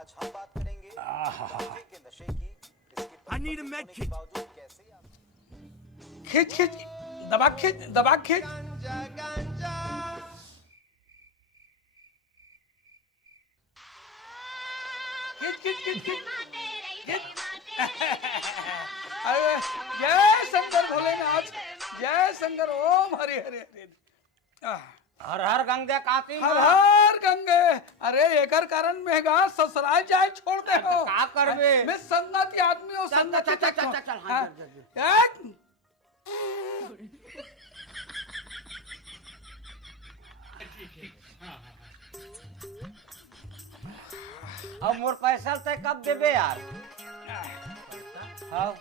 आज हम बात करेंगे गांजे के नशे की, I need a med kit. बावजूद कैसे खींच खींच दबा खींच दबा खींच खींच खींच खींच खींच अरे जय शंकर भोलेनाथ, जय शंकर, ओम हरि हरि हरि। हर हर गंगे काशी हर हर गंगे। अरे एकर कारण मेगा ससुराल जाए छोड़ दे हो। का करबे? मैं संगति आदमी हूँ, संगति चल, चल, चल, चल, हाँ, चल, चल। एक अब मोर पैसा ते कब देबे यार? हाँ।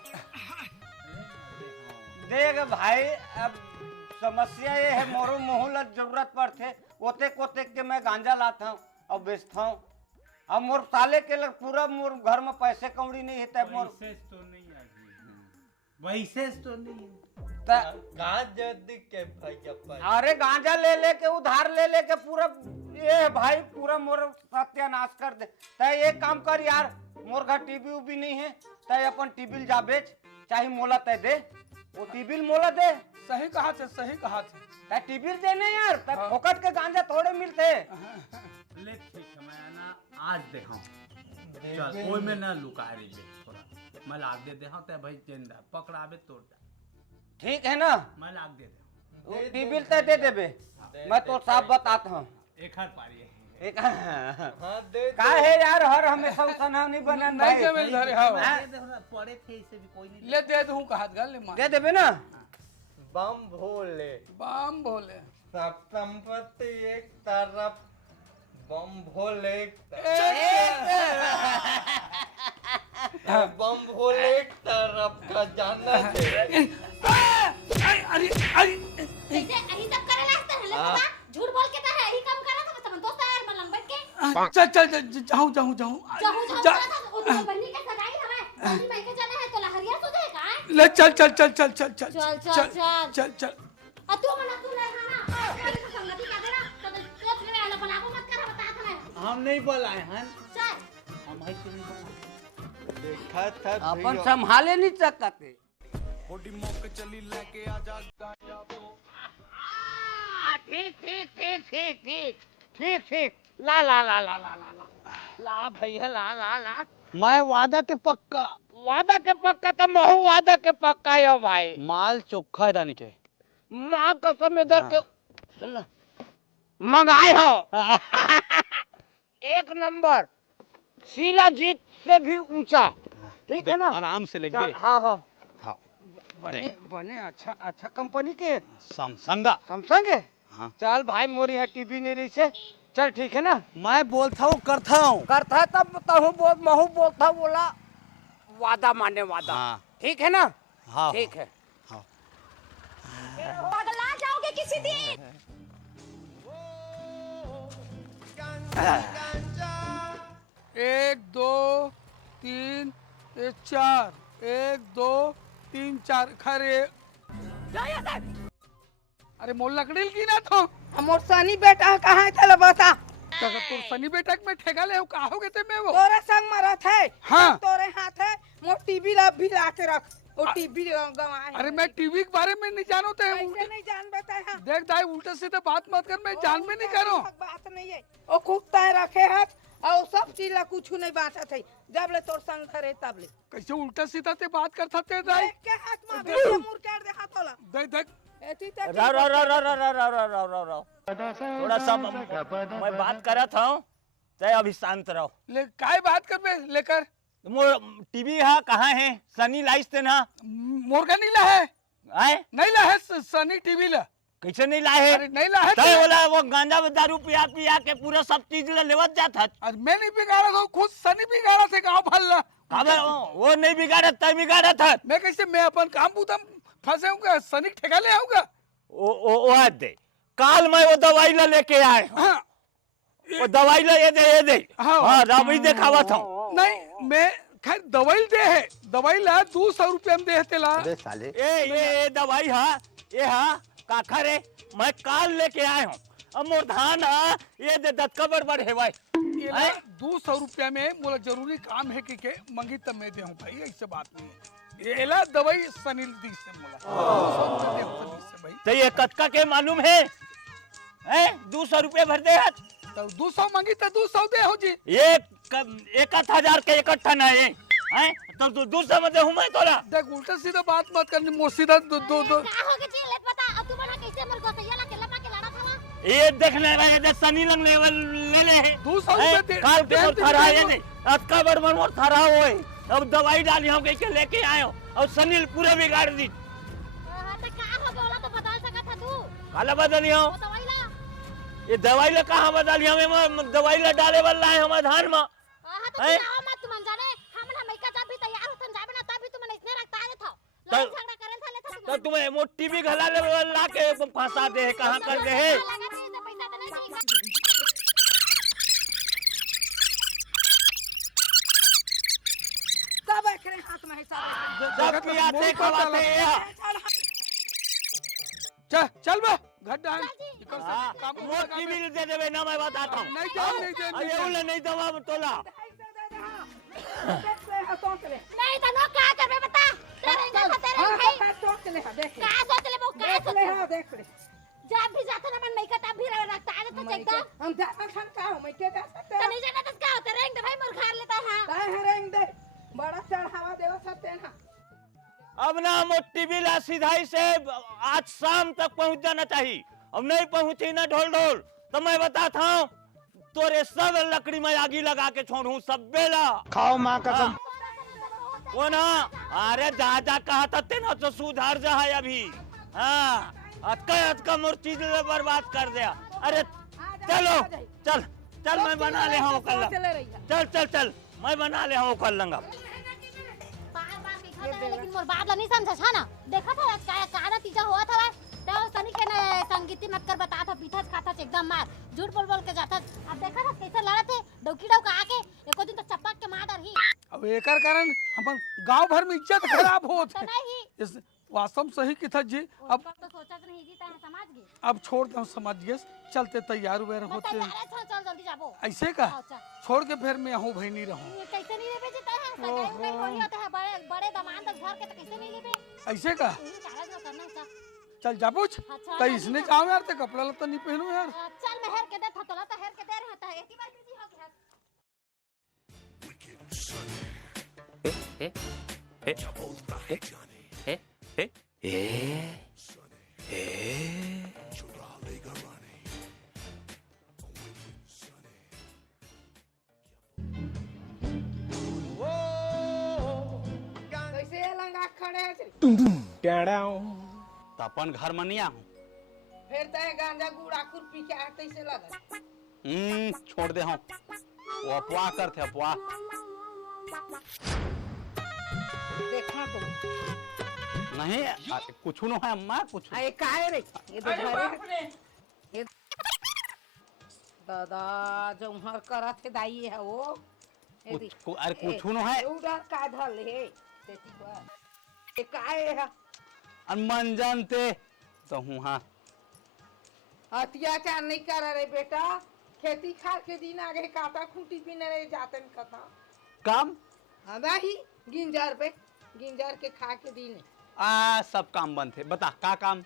देख भाई, अब समस्या ये है, मोरू मोहलत जरूरत पड़ते ओते कोते के मैं गांजा लाता हूँ और बेचता हूँ। अब मोर साले के लग पूरा मोर घर में पैसे कौड़ी नहीं है मोर वैसे तो नहीं अरे गांजा ले लेके उधार ले लेके पूरा ये भाई पूरा मोर सत्यानाश कर दे। तय एक काम कर यार, मोर घर टीवी उबी नहीं है, तय अपन टीवी जा बेच, चाहे मोला तय दे, वो टीवी मोला दे। सही कहा थे, सही कहा थे। तय टीवी देने यार, तय फोकट के गांजा थोड़े मिलते। ले ठीक है, मैं ना आज देखा चल कोई में ना लुका रही ले थोड़ा मैं लाग दे हाँ ते भाई चेंदा पकड़ाबे तोड़ दे। ठीक है ना, मैं लाग दे टीवी तय दे देबे, मैं तो साफ बताता हूँ। एक हर पारी है एक का है यार, हर हमेशा उसना नहीं बनन नहीं भाई। दे मैं धरे हाँ पड़े थे इसे भी कोई नहीं ले दे दूं कहा गल ले मार दे देबे ना। बम भोले बाम भोले सब संपत्ति एक तरफ, बम भोले एक तरफ, बम भोले एक तरफ का जाना दे। अरे अरे ऐसे यही सब करे लास्ट है ले पता झूठ बोल के तारे यही काम करा था समझ दोस्त यार मलंग बैठ के चल चल जाऊं जाऊं जाऊं जाहू जाहू करा था और बन्नी के सगाई हमें बन्नी माई के जाना है तो लहरिया सुधे का ले चल चल चल चल चल चल चल चल चल आ तू मना तू ले खाना खाली तो संगति का देना तो तेज में वाला बनाबो मत कर बता था हम नहीं बोलाए हैं चल हम है तुम बोला देखा था अपन संभाले नहीं सकते। ठीक ठीक ठीक ठीक ठीक ठीक ठीक ला ला ला ला ला ला ला भैया ला ला ला। मैं वादा के पक्का, वादा के पक्का तो महू वादा के पक्का है भाई। माल चोखा था नीचे। माँ कसम इधर के सुन मंगाए हो एक नंबर, शीला जीत से भी ऊंचा। ठीक है ना, आराम से लेंगे। हाँ हाँ हाँ बने बने अच्छा अच्छा कंपनी के समसंगा। सैमसंग है। हाँ। चल भाई मोरी है टीवी नहीं रही से, चल ठीक है ना। मैं बोलता हूँ करता हूँ। करता तब बताऊँ बोल महू बोलता बोला वादा माने वादा। हाँ। ठीक है ना। हाँ ठीक है। पगला जाओगे किसी दिन एक दो तीन चार, एक दो तीन चार खरे। अरे मोल लकड़ी की ना तो मोर सनी बेटा कहाँ है चलो बता। तोर सनी बेटा के मैं ठेगा ले का हो गए थे मैं वो तोरे संग मरत है। हाँ। तोरे हाथ है मोर टीवी ला भी ला के रख, वो टीवी गवाए। अरे मैं टीवी के बारे में नहीं जानो थे। कैसे नहीं जान बताए। देख दाई उल्टे सीधे बात मत कर, मैं जान में नहीं करो। बात नहीं है, वो कुत्ता रखे हाथ और सब चीज ला कुछ नहीं बांटा थे। जब ले तोर संग धरे तब ले कैसे उल्टा सीधा ते बात करता थे दाई। के हाथ में भेजे मुर काट दे हाथ वाला। देख देख एती तक राव राव राव राव राव राव राव राव राव राव थोड़ा सा मैं बात कर रहा था, चाहे अभी शांत रहो। ले काय बात कर बे लेकर मोर टीवी है कहाँ है? सनी लाइस थे ना? मोरगा नीला है आए नहीं ला है सनी टीवी ला। कैसे नहीं लाए? अरे नहीं ला है तो बोला वो गांजा में दारू पिया पिया के पूरा सब चीज ले लेवत जाता। अरे मैं नहीं बिगाड़ा था, खुद सनी बिगाड़ा थे गाँव भल्ला। वो नहीं बिगाड़ा तय बिगाड़ा था। मैं कैसे मैं अपन काम बूतम फंसे हूँ, सनी ठेका ले आऊंगा। वो दे काल मैं वो दवाई ला लेके आए। हाँ वो दवाई ला ये दे हाँ। हाँ राबड़ी दिखावा था। नहीं मैं खैर दवाई दे है, दवाई ला 200 रुपये में दे ला। साले ये दवाई है, ये है काखर है, मैं काल लेके आए हूँ। अब मोर धान है ये दे दत कबर बड़ है भाई। अकेला 200 रुपया में मोला जरूरी काम है कि मंगी तब मैं दे भाई, ऐसे बात नहीं है। एला दवाई सनील दी से मोला 200 रुपया दे से भाई। तो ये कतका के मालूम है 200 रुपये भर दे। तो 200 मंगी तो 200 दे हो जी। एक 1000 के इकट्ठा ना है तो 200 में दे हूं मैं तोला। देख उल्टा सीधा बात मत करनी, मोर सीधा दो का हो के जी लेत बता। अब तू बना कैसे मर गो सैला के लम्बा के लड़ा था। ये देखने रहे दे सनी लंग लेवल ले ले है 200 रुपया दे। काल के मोर थरा है नहीं अतका बड़ मोर थरा होए। अब दवाई डाली हम के लेके आयो और सनील पूरे बिगाड़ दी। तो का हो गया तो बता सकत था तू। काला बदलियो वो दवाई ला। ये दवाई ला कहां बदलियो में दवाई ला डाले वाला है हम धान में। हां तो आओ मत तुम जाने हमला मैका जब भी तैयार होतन जाबे ना तभी तुम इसने रखता आ था। लड़ झगड़ा करल था ले था। तो तुम्हें मोटी भी घला ले ला के फंसा दे कहां कर दे है। पैसा तो नहीं सब एकरे हाथ में है सब। सब पियाते खवाते चल बे घर डाल। मोटी भी दे देवे ना मैं बताता हूं। नहीं दे अरे नहीं दवा तोला। नहीं तो नो का करबे बता। तेरे भाई का सोच ले देख का सोच ले वो का सोच ले। हां देख ले जब भी जाता ना मन नहीं का तब भी रखता है तो एकदम हम जा खन का हो मैं के जा सकते तो नहीं जाना तो क्या होता रेंग दे भाई मोर खार लेता है। ताए हरेंग दे बड़ा चढ़ावा देवा सकते ना। अब ना मोटी बिला सीधाई से आज शाम तक पहुंच जाना चाहिए। अब नहीं पहुंची ना ढोल ढोल तो मैं बताता हूँ तोरे सब लकड़ी में आगी लगा के छोड़ू सब बेला। खाओ माँ कसम। वो ना अरे जा जा कहा था तेना तो सुधार जा है अभी। हाँ अतका मोर चीज बर्बाद कर दिया। अरे चलो चल चल मैं बना ले हूँ कल। चल चल चल मैं बना ले हूँ कल लंगा। लेकिन मोर बात ला नहीं समझा था ना। देखा था आज का काना तीजा हुआ था तो सनी के ने संगीति मत कर बता था पीठा खाता एकदम मार झूठ बोल बोल के जाता। अब देखा ना कैसे लड़ा थे डौकी डौ का आके एको दिन तो चपक के मार डर ही। अब एकर कारण हमन गांव भर में इज्जत खराब होत तो है। नहीं इस वास्तव सही की था जी। अब तो सोचत नहीं जीता है समझ गए। अब छोड़ दो समझ गए। चलते तैयार हुए होते तैयार है चल जल्दी जाबो। ऐसे का अच्छा छोड़ के फिर मैं हूँ भाई नहीं रहूँ। ये कैसे नहीं लेबे जीता है सगाई में होई होता है बड़े बड़े दामाद तक घर के तो कैसे नहीं लेबे। ऐसे का चार्ज ना करना सा। चल जा पूछ अच्छा, तो इसने जाओ यार ते कपड़ा लत्ता नहीं पहनू यार। चल मैं हेर के दे था तोला तो हेर के दे रहता है एक ही बार बिजी हो गया। कैसे लंगा खड़े है तो अपन घर में नहीं आऊं। फिर तय गांजा गुड़ा कुर पी के आते से लगा। छोड़ दे हम वो अफवाह करते अफवाह। देखा तो नहीं कुछ न है अम्मा कुछ। अरे काहे रे ये तो घरे ये दादा जो हर करत है दाई है वो अरे कुछ न है उधर का धल है तेती पर ये काहे है मन जानते तो हूँ। हाँ अत्याचार नहीं कर रहे बेटा। खेती खार के दिन आगे काटा खूंटी पीने रहे जातन कथा काम हदा ही गिंजर पे गिंजर के खा के दिन सब काम बंद थे। बता का काम।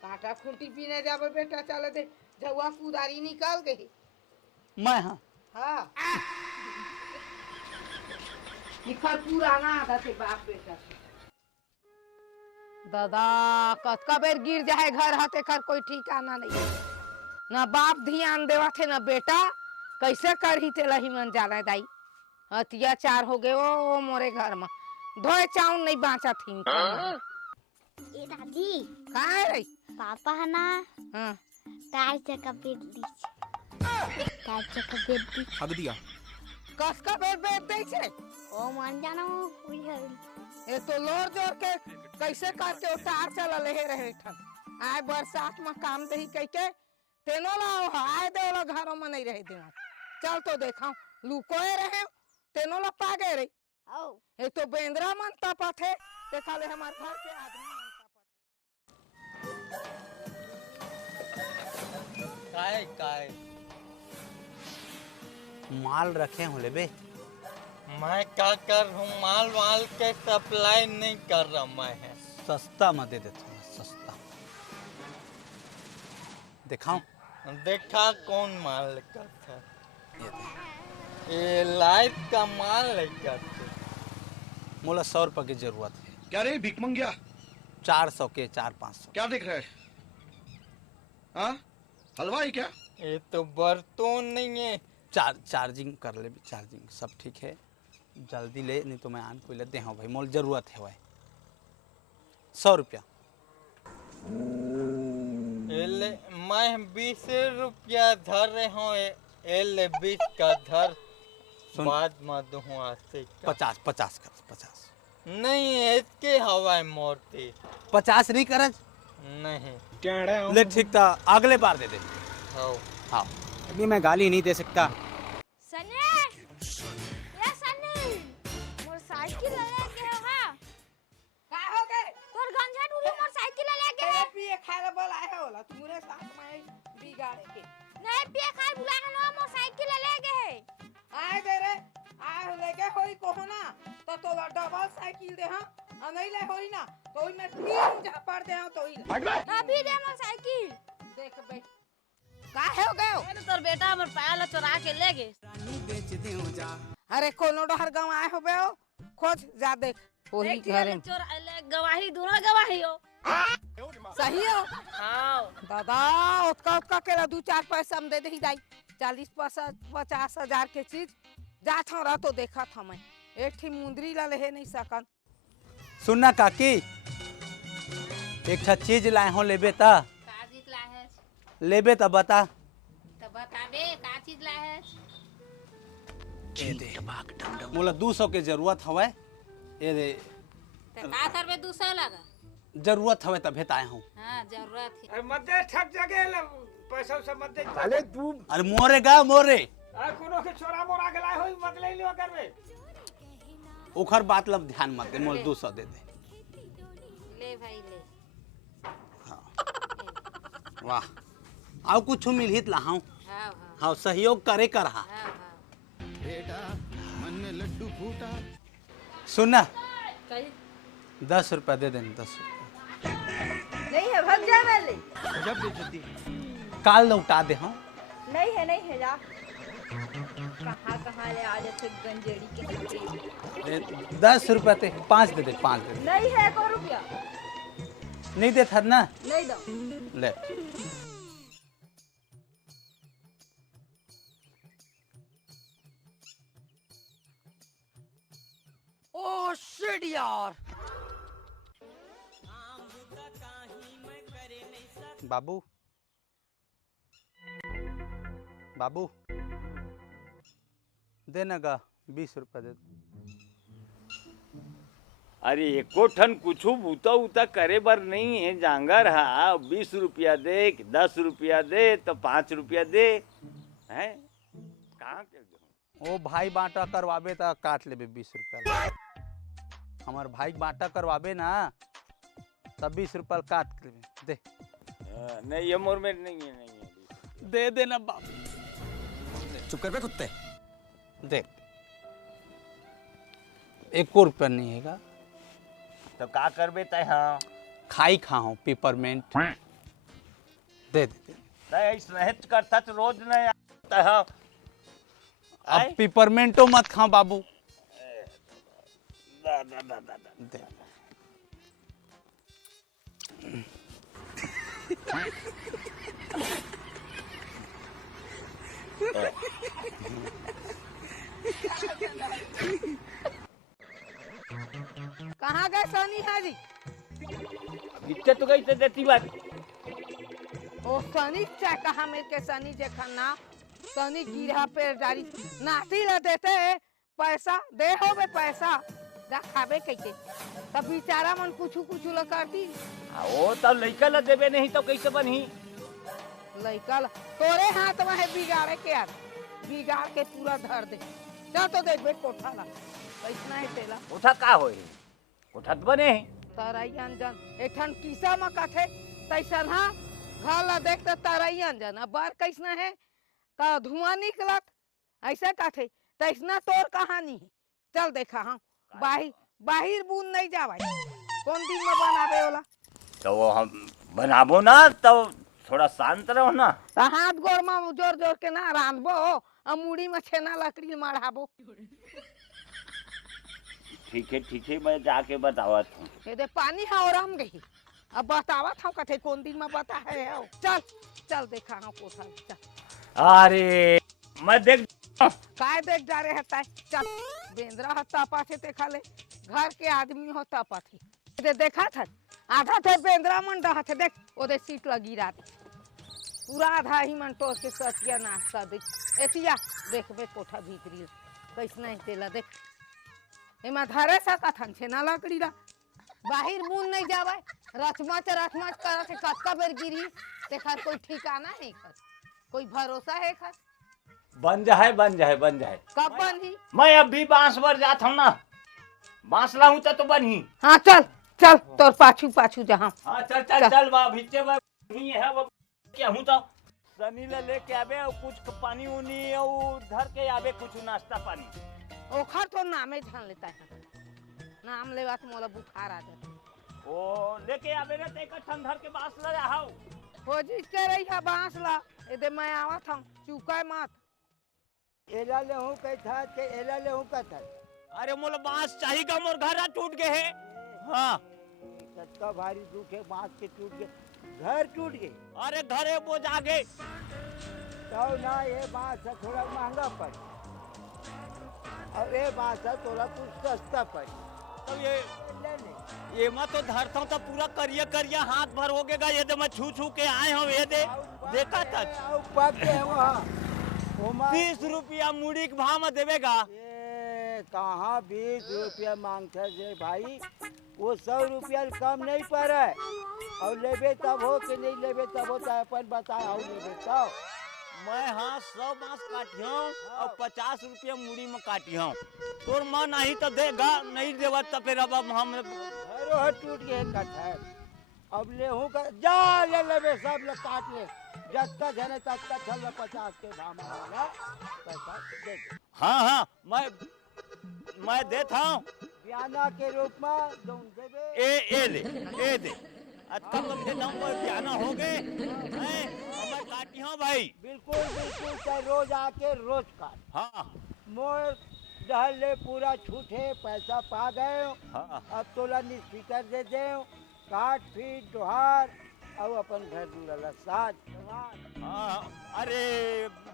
काटा खूंटी पीने जाबे बेटा चले दे जवा कुदारी निकाल गई। मैं हाँ हाँ निखर पुराना आदत है बाप बेटा से। दादा कतका बेर गिर जाए घर हाथे कर कोई ठिकाना नहीं। ना बाप ध्यान देवा थे ना बेटा कैसे कर ही तेला ही मन जाला दाई। अत्याचार हो गए वो मोरे घर में धोए चाउन नहीं बाँचा थी। ए दादी कहाँ है रे? पापा है ना हाँ टायर चक्का बेच दी। टायर चक्का बेच दी। अब दिया कस का बेर बेच दे छे। ओ मान जाना हुई है। ये तो लोर जोर के कैसे करके उतार चला ले रहे ठन। आए बरसात में काम दही कह के तेनो लाओ आए दे वाला घरों में नहीं रहे देवा। चल तो देखा लुकोए रहे तेनो ला पा गए रे। ये तो बेंद्रा मन तपत है देखा ले हमारे घर के आदमी काय काय माल रखे हो ले बे। मैं क्या कर रहा हूँ, माल वाल के सप्लाई नहीं कर रहा मैं। सस्ता में दे दे थोड़ा सस्ता। दिखाऊं? देखा कौन माल लेकर था? ये दे। ये लाइट का माल लेकर थे। मोला 100 रुपये की जरूरत है। क्या रे भिख मंगिया? 400 के 400-500। क्या देख रहे? हाँ, हलवाई क्या? ये तो बर्तन नहीं है। चार्जिंग कर ले, चार्जिंग सब ठीक है। जल्दी ले, नहीं तो मैं आन को लेते हैं भाई, मोल जरूरत है भाई। 100 रुपया। ले मैं 20 रुपया धर रहे हूँ। ले 20 का धर, सुन। बाद में दूँ आस्ते का। 50 कर 50। नहीं इसके हवाई मोरती 50 नहीं करज? नहीं। ले ठीक था, अगले बार दे दे। हाँ हाँ, अभी मैं गाली नहीं दे सकता। सनी, ये सनी, मोर साइकिल लेके हा। का हो गए? तोर गंजा टूरी मोर साइकिल लेके तेरे है। पिए खाए बोला है होला तुम्हारे साथ में बिगाड़े के। नहीं पिए खाए बुला ना मोर साइकिल लेके है। आए दे रे, आए लेके होई कहो ना तो डबल साइकिल दे हां, आ नहीं ले होई ना तो में तीन झापड़ दे हां तो ही अभी दे मोर साइकिल। देख बे का हो गयो? अरे तोर बेटा हमर पायल चोरा के ले गे। अरे कोनो डहर गांव आए हो बे खोज जा देख होही घरे में। चोर ले गवाही, दोनों गवाही हो। सही हो? हां दादा उतका के 2-4 पैसा हम दे दे दाई। 40-50 हजार के चीज जा छोरा तो देखा था मैं एकठी मुंदरी ला ले नहीं सकन। सुनना काकी, एक ठा चीज लाए हो लेबे ता? का चीज लाए है? लेबे ता बता। तो बता दे का चीज लाए है? ये दे। मोला 200 के जरूरत हवे। ये दे। तो का करबे 200 लगा? जरूरत हवे तब भेताए हूँ। हां जरूरत है। मध्य ठक जगह पैसा सब मत दे। अरे तू अरे मोरे गा मोरे। आ कोनो के छोरा मोरा के लाए होई मत ले लियो करबे। ओखर बात लब ध्यान मत दे, मोल 200 दे दे। ले भाई ले। वाह, आउ कुछ मिलहित ला हूँ। हां हां हाँ, सहयोग करे कर हा। हां हां सुनना, कही 10 रुपया दे देना। 10 रुपया नहीं है भग जा वाले। काल लौटा दे हूँ। नहीं है जा। कहाँ ले आ जाते गंजेड़ी के। 10 रुपया ते 5 दे दे, 5 दे दे। नहीं है को रुपया। नहीं देता ना? नहीं दो। ले। ओ शिट यार। बाबू, बाबू दे ना गा 20 रुपया दे। अरे एको ठन कुछ बूता उता करे बर नहीं है जांगर हा। 20 रुपया दे, 10 रुपया दे तो 5 रुपया दे हैं? कहाँ के दो? ओ भाई बांटा करवाबे तो काट लेबे 20 रुपया। हमार भाई बांटा करवाबे ना तब 20 रुपया काट लेबे। दे। नहीं ये मोर में नहीं है। दे देना बाबू। चुप कर बे कुत्ते। दे। 1 रुपया नहीं हैगा। तो का करबे तय? हाँ खाई खाओ पिपरमेंट। दे दे। तय स्नेहित करता तो रोज नहीं आता है। अब पिपरमेंटो मत खाओ बाबू। दे। कहाँ गए सोनी हाजी? इतने तो गई देती बात। ओ सनी चाहे कहाँ मिल के सनी जे खाना सनी गिरा पे डाली नाती ला देते पैसा दे हो बे पैसा जा खाबे कैसे तब बेचारा मन कुछ ला करती। वो तो लड़का ला देवे नहीं तो कैसे बनी? लइका ला तोरे हाथ में है बिगाड़े के यार, बिगाड़ के पूरा धर दे। चल तो देख बे कोठा ला कैसना है तेला। उठा का होई? उठा तो बने तरैयन जन एठन किसा में कथे तैसन हा घर ला देख त तरैयन जन अब बार कैसना है का धुआं निकलत ऐसे कहते तैसना तोर कहानी है। चल देखा हम बाहिर बूंद नहीं जावे कौन दिन में बनावे वाला। तो वो हम बनाबो ना तो थोड़ा शांत रहो ना। तो हाथ गोड़ में जोर जोर के ना रांधबो और मुड़ी में छेना लकड़ी मढ़ाबो। ठीक है मैं जाके बतावत हूँ। ये दे पानी है और हम गई अब बतावत हूँ कथे कौन दिन में बता है। चल चल देखा हूँ कोठा चल। अरे मैं देख काय देख जा रहे हता चल बेंद्रा हता पाछे देखा ले घर के आदमी होता पाछे दे देखा था आधा थे बेंद्रा मन रहा थे देख ओदे सीट लगी रात पूरा आधा ही मन तोड़ के सचिया नाश्ता दे एतिया देखबे कोठा भीतरी कैसना तेला देख एमा धरे सकथन छे ना लकड़ी ला बाहिर मुन नहीं जावे रचमच करा से कत्का बेर गिरी देखा कोई ठिकाना नहीं कर कोई भरोसा है खा बन जाए कब बनी मैं अभी बांस पर जाता हूँ ना बांस लाऊं तो बनी। हाँ चल चल तोर पाछू जहाँ। हाँ चल बा भीचे बा ही है वो क्या हूँ तो सनी ले लेके आवे और कुछ पानी उनी और धर के आवे कुछ नाश्ता पानी। ओखर तो नामे जान लेता है नाम लेवा तो मोला बुखार आ जाता। ओ लेके आवे रे ते ठंडर के बांस ला जाओ कोशिश कर रही है बांस ला एदे मैं आवत हूँ चुका मत एला ले हूं कहता के एला ले हूं कहता। अरे मोला बांस चाहिए मोर घर टूट गए है। हाँ कत्का भारी दुख है बांस के टूट गए घर टूट गए। अरे घरे बोझ आ गए तो ना ये बांस थोड़ा महंगा पड़ और ये बांस थोड़ा कुछ सस्ता पड़। तो ये मैं तो धरता हूँ तो पूरा करिया हाथ भर हो गएगा। ये दे मैं छू के आए हूँ ये दे देखा था 20 रुपया मुड़ी के भाव में देवेगा। ये कहाँ 20 रुपया मांगते जे भाई वो 100 रुपया कम नहीं पड़े और लेबे तब हो कि नहीं लेबे तब हो तो अपन बताए और लेबे तब। मैं हाँ 100 बांस काटिया और 50 रुपया मुड़ी में काटिया तोर मन नहीं तो देगा नहीं देवा तो फिर अब हम घरों टूट गए कटहर अब ले हूँ जा ले लेबे सब लोग काट ले जत्ता झने तत्ता चल 50 के भाव में वाला पैसा दे दे। हाँ मैं देता हूँ बयाना के रूप में दूं देबे ए दे कम देता हूँ बयाना हो गए मैं काटी हूँ भाई। बिल्कुल चाहे रोज आके रोज काट। हाँ मोर डहल ले पूरा छूटे पैसा पा गए। हाँ अब तोला निस्पीकर दे दे काट फीट दोहार अब अपन घर दूर साज। हाँ अरे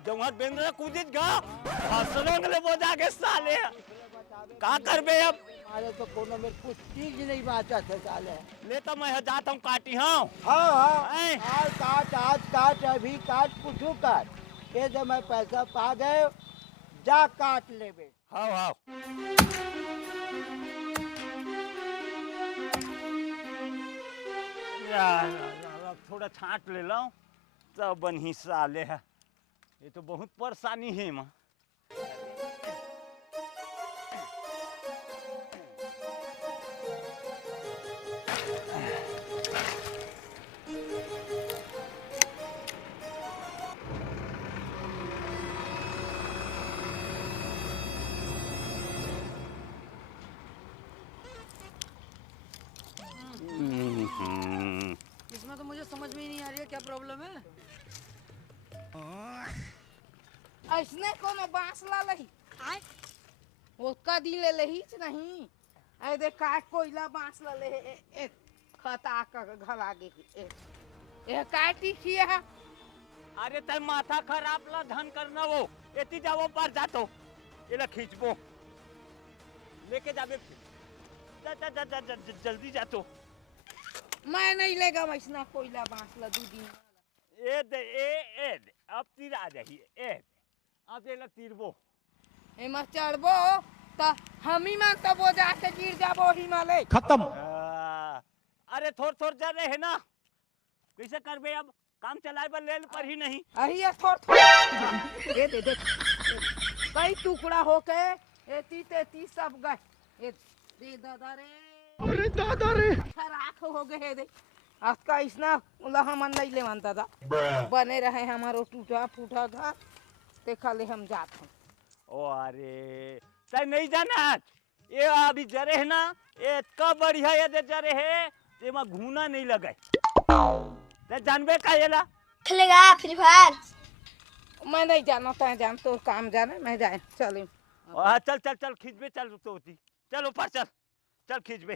जवान बेंद्रा कूदित गा हसनो ले बोझा के साले का करबे अब। अरे तो कोनो में कुछ चीज नहीं बाचा थे साले ले तो मैं जाता हूँ काटी हूँ। हाँ आज काट अभी काट कुछ काट ये जब मैं पैसा पा गए जा काट लेबे। हाँ यार थोड़ा छांट ले लो तब बनी साले है। ये तो बहुत परेशानी है माँ। इसमें तो मुझे समझ में ही नहीं आ रही है क्या प्रॉब्लम है। ऐसने कोनो बांस ला लही आय उसका दी ले लही नहीं ऐ देख का कोयला बांस ला ले ए खता का घर आगे ए काटी किए है। अरे तय माथा खराब ला धन करना वो एती जावो पर जातो एला खींचबो लेके जाबे जा जल्दी जातो। मैं नहीं लेगा वैसना कोयला बांस ला दू दिन ए दे अब तीर आ जाही ए अब एला तीरबो एमा चढ़बो त हमी में तब वो जाके गिर जाबो हिमालय खत्म। अरे थोड़ जा रहे है ना कैसे करबे अब काम चलाए पर लेल पर ही नहीं। अही है थोड़ ये दे देख कई टुकड़ा होके एती तेती सब गए दे दादा रे। अरे दादा रे राख हो गए दे उसका इसना हम नहीं ले मानता था बने रहे हमारो टूटा फूटा घर देखा ले हम जाते ओ अरे तय नहीं जाना ये अभी जरे है ना ये इतना बढ़िया ये दे जरे है ते में घूना नहीं लगे ते जानबे का येला खेलेगा फ्री फायर। मैं नहीं जाना था, जान तो काम जाने मैं जाए चल। चल चल चल खींचबे चल तो होती चल ऊपर चल चल खींचबे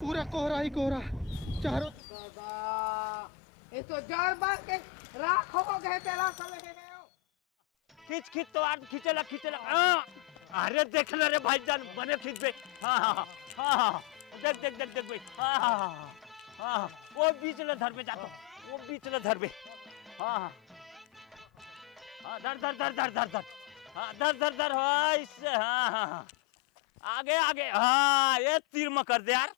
पूरा कोहरा ही कोहरा चारों। ये तो जड़ बार के राख हो गए तेरा सब लगे गए। खींच खींच तो आज खींचेला अरे देख ले रे भाईजान बने खींचबे हाँ हाँ हाँ हाँ देख देख देख देख भाई हाँ हाँ हाँ हाँ वो बीच ले धर में जाता वो बीच ले धर में हाँ हाँ हाँ धर धर धर धर धर धर हाँ धर धर धर हाँ इससे हाँ हाँ हाँ आगे आगे हाँ ये तीर में कर दे यार